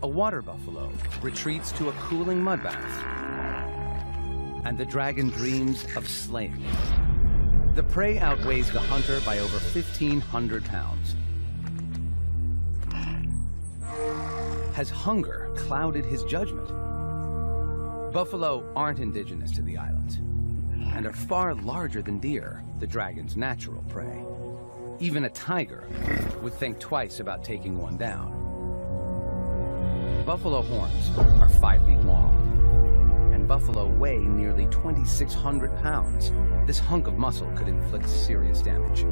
A water buffalo retreats to a cooling mud bath, and the dragon dreams of slaying it. The prey outweighs the hunter by over 1,500 pounds. Has hunger clouded his judgment? Buffalo aren't indigenous to the islands and are far larger than deer, the dragon's natural prey. Even a tiger would think twice about taking one down. Buffalo horns are 5 feet long, and buffalo weigh nearly 2,600 pounds. This hunk of muscle could inflict serious damage.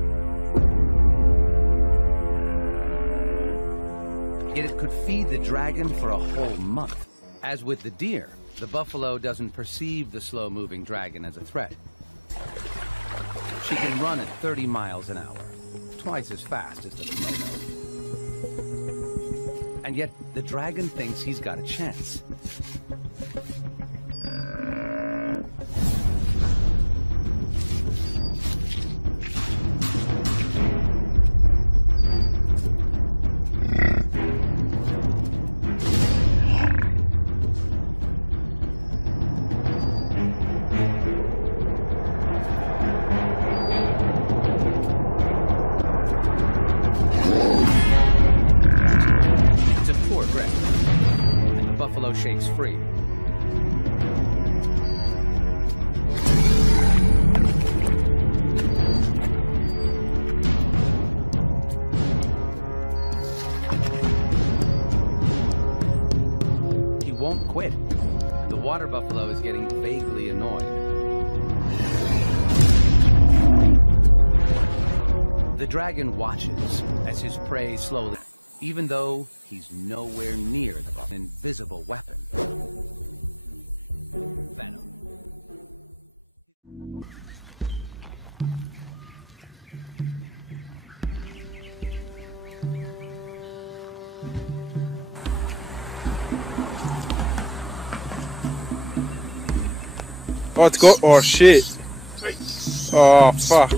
Yet it could feed the dragon for a whole month. As with the deer, the buffalo doesn't perceive the slow-moving dragon as a threat. She can run at 30 miles an hour, twice as fast as the Komodo. And yet, the dragon thinks he's got a chance. Shakes free. He won't quit. The water buffalo is getting vaguely annoyed. The dragon watches as his prey slowly, even though he's nowhere near the invisible weapon. Venom. Oh, it's got. Oh shit. Oh fuck.